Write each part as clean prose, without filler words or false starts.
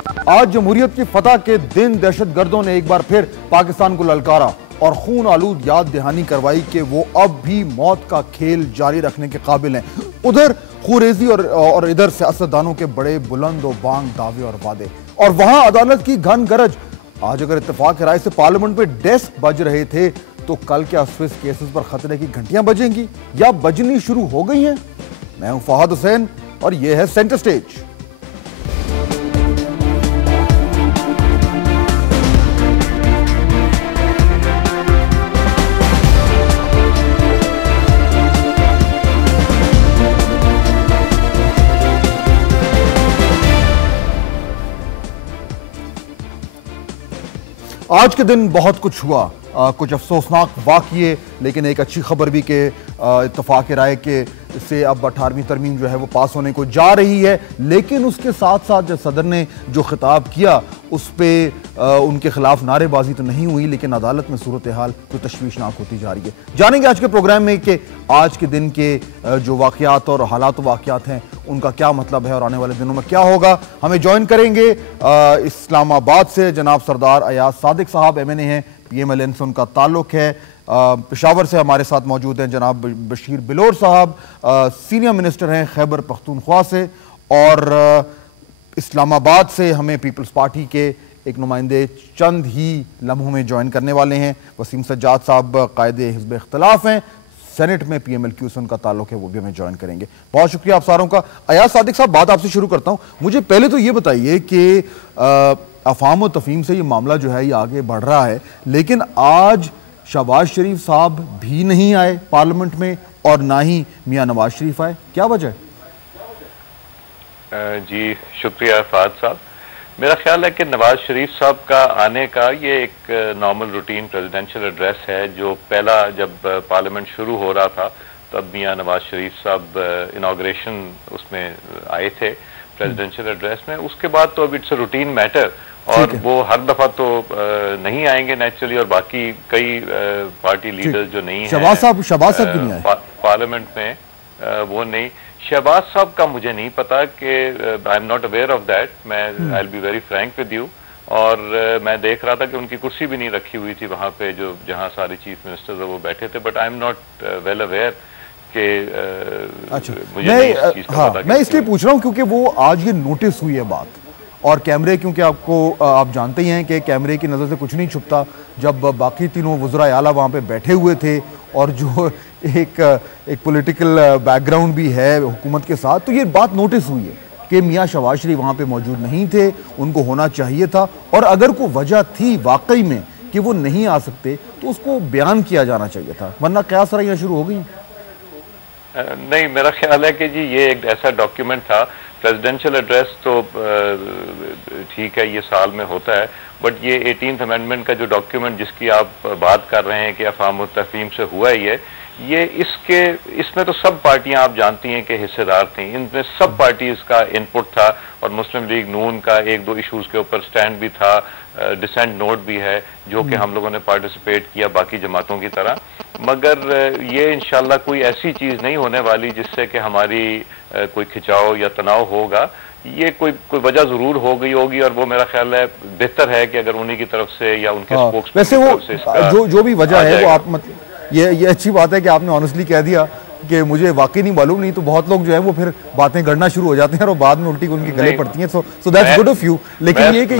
आज जमहूरियत की फतह के दिन दहशतगर्दों ने एक बार फिर पाकिस्तान को ललकारा और खून आलूद याद दहानी करवाई कि वो अब भी मौत का खेल जारी रखने के काबिल हैं। उधर खुरेजी और इधर सियासतदानों के बड़े बुलंद और बांग दावे और वादे, और वहां अदालत की घन गरज। आज अगर इत्तेफाक राय से पार्लियामेंट में डेस्क बज रहे थे तो कल क्या स्विस केसेस पर खतरे की घंटियां बजेंगी या बजनी शुरू हो गई हैं? मैं हूं फहद हुसैन और यह है सेंटर स्टेज। आज के दिन बहुत कुछ हुआ, कुछ अफसोसनाक वाक़ये, लेकिन एक अच्छी खबर भी कि इत्तफाक राय के से अब 18वीं तरमीम जो है वो पास होने को जा रही है। लेकिन उसके साथ साथ जब सदर ने जो खिताब किया उस पर उनके खिलाफ नारेबाजी तो नहीं हुई, लेकिन अदालत में सूरत हाल तो तशवीशनाक होती जा रही है। जानेंगे आज के प्रोग्राम में कि आज के दिन के जो वाक़यात और हालात वाक़यात हैं उनका क्या मतलब है और आने वाले दिनों में क्या होगा। हमें ज्वाइन करेंगे इस्लामाबाद से जनाब सरदार अयाज सादिक साहब, MNA हैं, PMLN से उनका ताल्लुक है। पेशावर से हमारे साथ मौजूद हैं जनाब बशीर बिलोर साहब, सीनियर मिनिस्टर हैं खैबर पख्तूनख्वा से, और इस्लामाबाद से हमें पीपल्स पार्टी के एक नुमाइंदे चंद ही लम्हों में ज्वाइन करने वाले हैं। वसीम सज्जाद साहब कायदे हिज़्ब इख्तिलाफ हैं, सेनेट में PMLQ से उनका ताल्लुक है, वो भी हमें ज्वाइन करेंगे। बहुत शुक्रिया आप सारों का। अयाज सादिक साहब, बात आपसे शुरू करता हूँ। मुझे पहले तो ये बताइए कि अफाम और तफहीम से ये मामला जो है ये आगे बढ़ रहा है, लेकिन आज शहबाज शरीफ साहब भी नहीं आए पार्लियामेंट में और ना ही मियां नवाज शरीफ आए, क्या वजह है? जी शुक्रिया फहद साहब। मेरा ख्याल है कि नवाज शरीफ साहब का आने का ये एक नॉर्मल रूटीन प्रेसिडेंशियल एड्रेस है। जो पहला जब पार्लियामेंट शुरू हो रहा था तब मियां नवाज शरीफ साहब इनाग्रेशन उसमें आए थे प्रेसिडेंशियल एड्रेस में। उसके बाद तो अब इट्स अ रूटीन मैटर और वो हर दफा तो नहीं आएंगे नेचुरली, और बाकी कई पार्टी लीडर्स जो नहीं है पार्लियामेंट में वो नहीं। शहबाज साहब का मुझे नहीं पता कि I am not aware of that. मैं I will be very frank with you. और मैं देख रहा था कि उनकी कुर्सी भी नहीं रखी हुई थी वहां पे जो जहां सारे चीफ मिनिस्टर्स वो बैठे थे, but I am not well aware कि अच्छा मैं इसलिए पूछ रहा हूँ क्योंकि वो आज ये नोटिस हुई है बात, और कैमरे, क्योंकि आप जानते ही हैं कि कैमरे की नज़र से कुछ नहीं छुपता। जब बाकी तीनों वज़रा आला वहाँ पे बैठे हुए थे और जो एक पॉलिटिकल बैकग्राउंड भी है हुकूमत के साथ, तो ये बात नोटिस हुई है कि मियाँ शहबाज शरीफ वहाँ पे मौजूद नहीं थे, उनको होना चाहिए था, और अगर कोई वजह थी वाकई में कि वो नहीं आ सकते तो उसको बयान किया जाना चाहिए था, वरना क्या सराइयाँ शुरू हो गई। नहीं, मेरा ख्याल है कि जी ये एक ऐसा डॉक्यूमेंट था। प्रेसिडेंशियल एड्रेस तो ठीक है ये साल में होता है, बट ये 18th अमेंडमेंट का जो डॉक्यूमेंट जिसकी आप बात कर रहे हैं कि अफाम और तफहीम से हुआ ही है, ये इसमें तो सब पार्टियां आप जानती हैं कि हिस्सेदार थी। इनमें सब पार्टीज का इनपुट था और मुस्लिम लीग नून का एक दो इश्यूज के ऊपर स्टैंड भी था, डिसेंट नोट भी है जो कि हम लोगों ने पार्टिसिपेट किया बाकी जमातों की तरह। मगर ये इंशाल्लाह कोई ऐसी चीज नहीं होने वाली जिससे कि हमारी कोई खिंचाव या तनाव होगा। ये कोई वजह जरूर हो गई होगी, और वो मेरा ख्याल है बेहतर है कि अगर उन्हीं की तरफ से या उनके स्पोक्समैन की तरफ से इसका जो भी वजह है वो आप मतलब ये अच्छी बात है कि आपने ऑनेस्टली कह दिया कि मुझे वाकई नहीं मालूम, नहीं तो बहुत लोग जो है वो फिर बातें गढ़ना शुरू हो जाते हैं और बाद में उल्टी उनकी गले पड़ती हैं। So that's good of you. लेकिन ये कि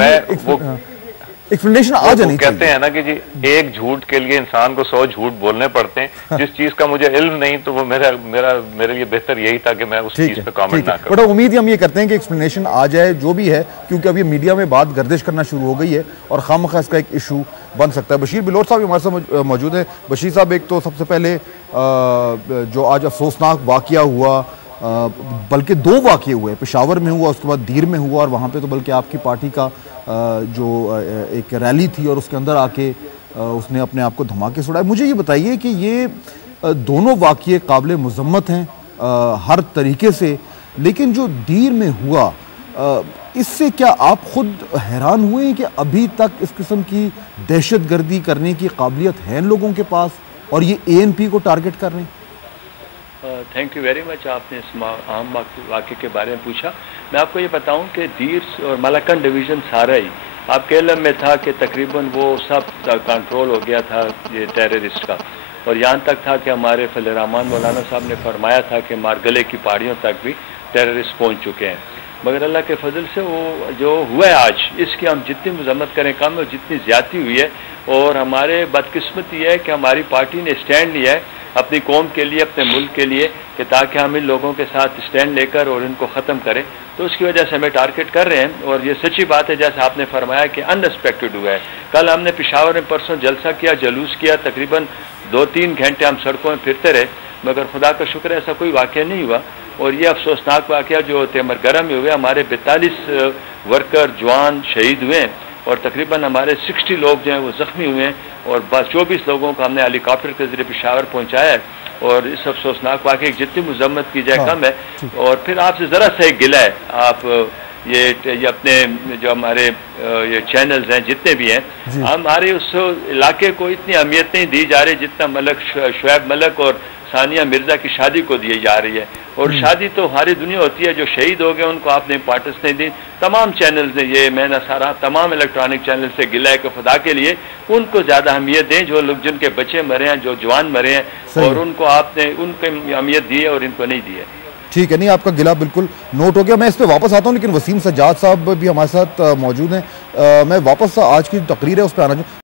एक्सप्लेनेशन आ जानी चाहिए। कहते हैं ना कि जी एक झूठ के लिए इंसान को 100 झूठ बोलने पड़ते हैं। जिस चीज का मुझे इल्म नहीं तो वो मेरे लिए बेहतर यही था कि मैं उस चीज पे कमेंट ना करूं। बट उम्मीद हम ये करते हैं कि एक्सप्लेनेशन आ जाए जो भी है, क्योंकि अब ये मीडिया में बात गर्दिश करना शुरू हो गई है और खामखा इसका एक इशू बन सकता है। बशीर बिलोर साहब हमारे साथ मौजूद है। बशीर साहब, एक तो सबसे पहले जो आज अफसोसनाक वाकया हुआ, बल्कि 2 वाकये हुए, पेशावर में हुआ, उसके बाद दीर में हुआ, और वहाँ पे तो बल्कि आपकी पार्टी का जो एक रैली थी और उसके अंदर आके उसने अपने आप को धमाके सुड़ाए। मुझे ये बताइए कि ये दोनों वाकये काबिल मज़म्मत हैं हर तरीके से, लेकिन जो दीर में हुआ इससे क्या आप खुद हैरान हुए कि अभी तक इस किस्म की दहशतगर्दी करने की काबिलियत है लोगों के पास और ये ANP को टारगेट कर रहे हैं? Thank you very much. आपने इस आम वाक़े के बारे में पूछा। मैं आपको ये बताऊं कि दीर और मलकन डिवीज़न सारा ही आप केलम में था कि तकरीबन वो सब कंट्रोल हो गया था ये टेररिस्ट का, और यहाँ तक था कि हमारे फजल रहमान मौलाना साहब ने फरमाया था कि मारगले की पहाड़ियों तक भी टेररिस्ट पहुँच चुके हैं। मगर अल्लाह के फजल से वो जो हुआ है आज, इसकी हम जितनी मजम्मत करें कम है, जितनी ज़्यादती हुई है। और हमारे बदकिस्मती है कि हमारी पार्टी ने स्टैंड लिया है अपनी कौम के लिए, अपने मुल्क के लिए, कि ताकि हम इन लोगों के साथ स्टैंड लेकर और इनको ख़त्म करें। तो उसकी वजह से हमें टारगेट कर रहे हैं। और ये सच्ची बात है जैसे आपने फरमाया कि अनएक्सपेक्टेड हुआ है। कल हमने पेशावर में परसों जलसा किया, जुलूस किया, तकरीबन 2-3 घंटे हम सड़कों में फिरते रहे, मगर खुदा का शुक्र है ऐसा कोई वाक़या नहीं हुआ। और ये अफसोसनाक वाक़या जो तेमरगरम में हुए, हमारे 42 वर्कर जवान शहीद हुए हैं और तकरीबन हमारे 60 लोग जो हैं वो ज़ख्मी हुए हैं, और 24 लोगों को हमने हेलीकॉप्टर के ज़रिए पेशावर पहुँचाया है। और इस अफसोसनाक वाक़े की जितनी मजम्मत की जाए कम है। और फिर आपसे ज़रा सा एक गिला है, आप ये अपने जो हमारे ये चैनल्स हैं जितने भी हैं, हमारे उस इलाके को इतनी अहमियत नहीं दी जा रही जितना मलक शुएब मलक और सानिया मिर्ज़ा की शादी को दी जा रही है। और शादी तो सारी दुनिया होती है, जो शहीद हो गए उनको आपने इंपॉर्टेंस नहीं दी। तमाम चैनल्स ने ये मैं सारा तमाम इलेक्ट्रॉनिक चैनल से गिला है कि खुदा के लिए उनको ज़्यादा अहमियत दें, जो लोग जिनके बच्चे मरे हैं, जो जवान मरे हैं, और उनको आपने उनको अहमियत दी है और इनको नहीं दी है। ठीक है, नहीं आपका गिला बिल्कुल नोट हो गया। मैं इस पे वापस आता हूँ, लेकिन वसीम सज्जाद साहब भी हमारे साथ मौजूद हैं। मैं वापस आज की तकरीर है उस पर आना चाहूँ।